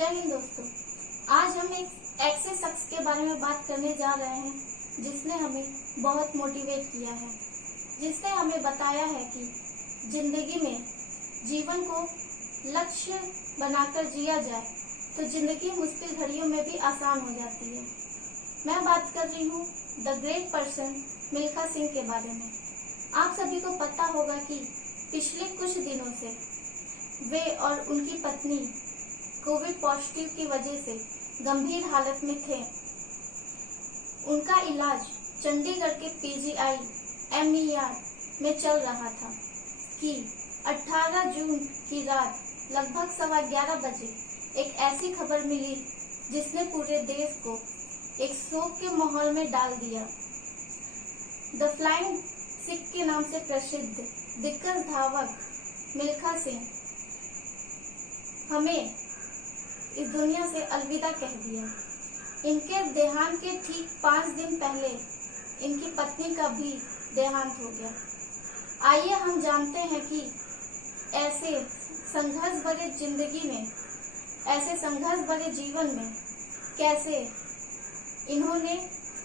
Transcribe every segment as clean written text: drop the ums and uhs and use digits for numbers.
जय हिंद दोस्तों। आज हम एक ऐसे शख्स के बारे में बात करने जा रहे हैं जिसने हमें बहुत मोटिवेट किया है, जिसने हमें बताया है कि जिंदगी में जीवन को लक्ष्य बनाकर जिया जाए तो जिंदगी मुश्किल घड़ियों में भी आसान हो जाती है। मैं बात कर रही हूँ the great person Milkha Singh के बारे में। आप सभी को पता होगा कि पिछले कुछ दिनों से वे और उनकी पत्नी कोविड पॉजिटिव की वजह से गंभीर हालत में थे। उनका इलाज चंडीगढ़ के पीजीआई MER में चल रहा था कि 18 जून की रात लगभग 11:15 बजे एक ऐसी खबर मिली जिसने पूरे देश को एक शोक के माहौल में डाल दिया। द फ्लाइंग सिख के नाम से प्रसिद्ध दिग्गज धावक मिल्खा सिंह हमें इस दुनिया से अलविदा कह दिया। इनके देहांत के ठीक 5 दिन पहले इनकी पत्नी का भी देहांत हो गया। आइए हम जानते हैं कि ऐसे संघर्ष भरे जिंदगी में, ऐसे संघर्ष भरे जीवन में कैसे इन्होंने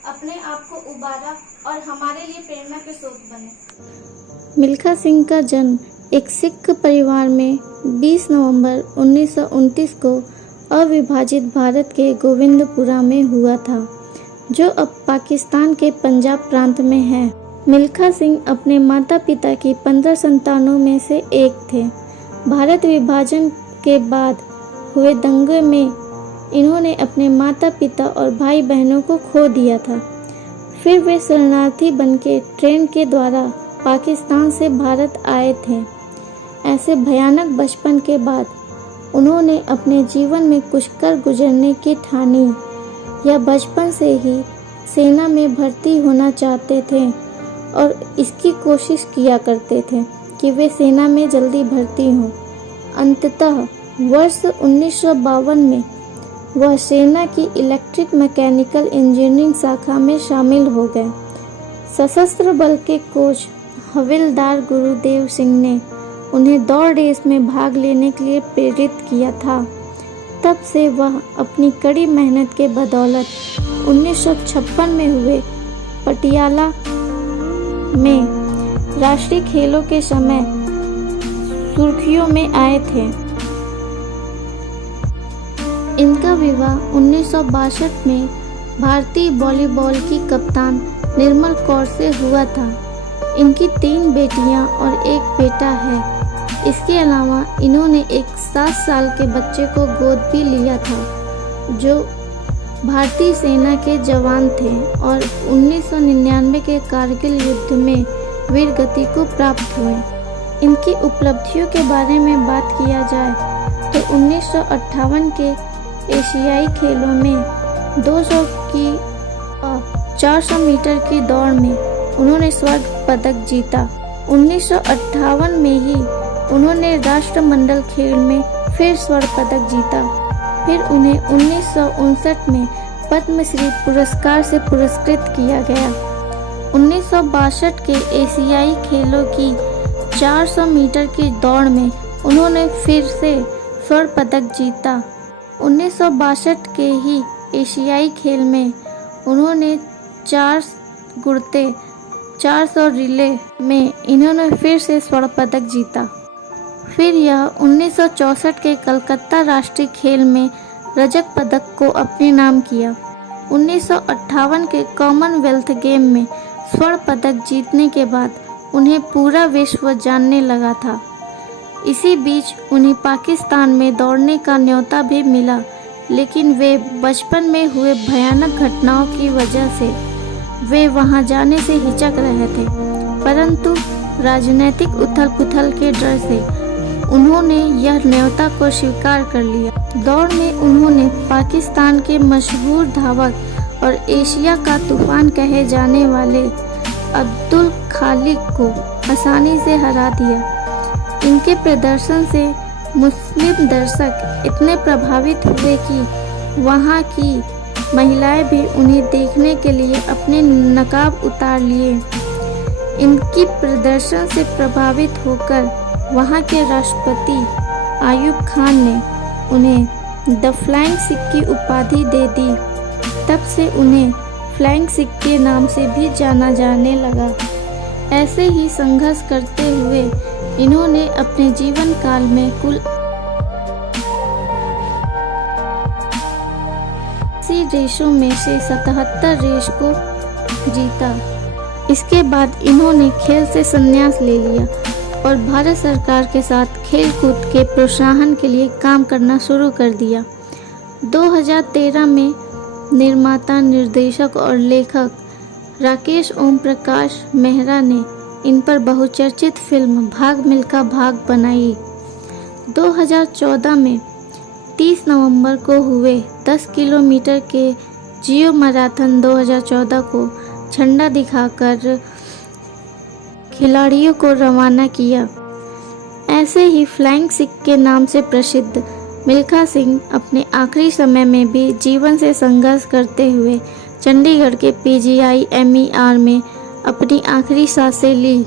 अपने आप को उबारा और हमारे लिए प्रेरणा के स्रोत बने। मिल्खा सिंह का जन्म एक सिख परिवार में 20 नवंबर 1929 को अविभाजित भारत के गोविंदपुरा में हुआ था, जो अब पाकिस्तान के पंजाब प्रांत में है। मिल्खा सिंह अपने माता पिता की 15 संतानों में से एक थे। भारत विभाजन के बाद हुए दंगे में इन्होंने अपने माता पिता और भाई बहनों को खो दिया था। फिर वे शरणार्थी बनके ट्रेन के द्वारा पाकिस्तान से भारत आए थे। ऐसे भयानक बचपन के बाद उन्होंने अपने जीवन में कुछ कर गुजरने की ठानी। यह बचपन से ही सेना में भर्ती होना चाहते थे और इसकी कोशिश किया करते थे कि वे सेना में जल्दी भर्ती हों। अंततः वर्ष 1952 में वह सेना की इलेक्ट्रिक मैकेनिकल इंजीनियरिंग शाखा में शामिल हो गए। सशस्त्र बल के कोच हविलदार गुरुदेव सिंह ने उन्हें दौड़ रेस में भाग लेने के लिए प्रेरित किया था। तब से वह अपनी कड़ी मेहनत के बदौलत 1956 में हुए पटियाला में राष्ट्रीय खेलों के समय सुर्खियों में आए थे। इनका विवाह 1962 में भारतीय वॉलीबॉल की कप्तान निर्मल कौर से हुआ था। इनकी 3 बेटियां और एक बेटा है। इसके अलावा इन्होंने एक 7 साल के बच्चे को गोद भी लिया था, जो भारतीय सेना के जवान थे और 1999 के कारगिल युद्ध में वीर गति को प्राप्त हुए। इनकी उपलब्धियों के बारे में बात किया जाए तो 1958 के एशियाई खेलों में 200 की 400 मीटर की दौड़ में उन्होंने स्वर्ण पदक जीता। 1958 में ही उन्होंने राष्ट्रमंडल खेल में फिर स्वर्ण पदक जीता। फिर उन्हें 1959 में पद्मश्री पुरस्कार से पुरस्कृत किया गया। 1962 के एशियाई खेलों की 400 मीटर की दौड़ में उन्होंने फिर से स्वर्ण पदक जीता। 1962 के ही एशियाई खेल में उन्होंने 4 गुड़ते 400 रिले में इन्होंने फिर से स्वर्ण पदक जीता। फिर यह 1964 के कलकत्ता राष्ट्रीय खेल में रजत पदक को अपने नाम किया। 1958 के कॉमनवेल्थ गेम में स्वर्ण पदक जीतने के बाद उन्हें पूरा विश्व जानने लगा था। इसी बीच उन्हें पाकिस्तान में दौड़ने का न्योता भी मिला, लेकिन वे बचपन में हुए भयानक घटनाओं की वजह से वे वहां जाने से हिचक रहे थे। परंतु राजनीतिक उथल-पुथल के डर से उन्होंने यह न्योता को स्वीकार कर लिया। दौड़ में उन्होंने पाकिस्तान के मशहूर धावक और एशिया का तूफान कहे जाने वाले अब्दुल खालिक को आसानी से हरा दिया। इनके प्रदर्शन से मुस्लिम दर्शक इतने प्रभावित हुए कि वहां की महिलाएं भी उन्हें देखने के लिए अपने नकाब उतार लिए। इनकी प्रदर्शन से प्रभावित होकर वहां के राष्ट्रपति आयूब खान ने उन्हें द फ्लाइंग सिख की उपाधि दे दी। तब से उन्हें फ्लाइंग सिख के नाम से भी जाना जाने लगा। ऐसे ही संघर्ष करते हुए इन्होंने अपने जीवन काल में कुल 80 रेसों में से 77 रेस को जीता। इसके बाद इन्होंने खेल से संन्यास ले लिया और भारत सरकार के साथ खेल कूद के प्रोत्साहन के लिए काम करना शुरू कर दिया। 2013 में निर्माता, निर्देशक और लेखक राकेश ओम प्रकाश मेहरा ने इन पर बहुचर्चित फिल्म भाग मिल्खा भाग बनाई। 2014 में 30 नवंबर को हुए 10 किलोमीटर के जियो मैराथन 2014 को झंडा दिखाकर खिलाड़ियों को रवाना किया। ऐसे ही फ्लाइंग सिख के नाम से प्रसिद्ध मिल्खा सिंह अपने आखिरी समय में भी जीवन से संघर्ष करते हुए चंडीगढ़ के PGI MER में अपनी आखिरी सांसें ली।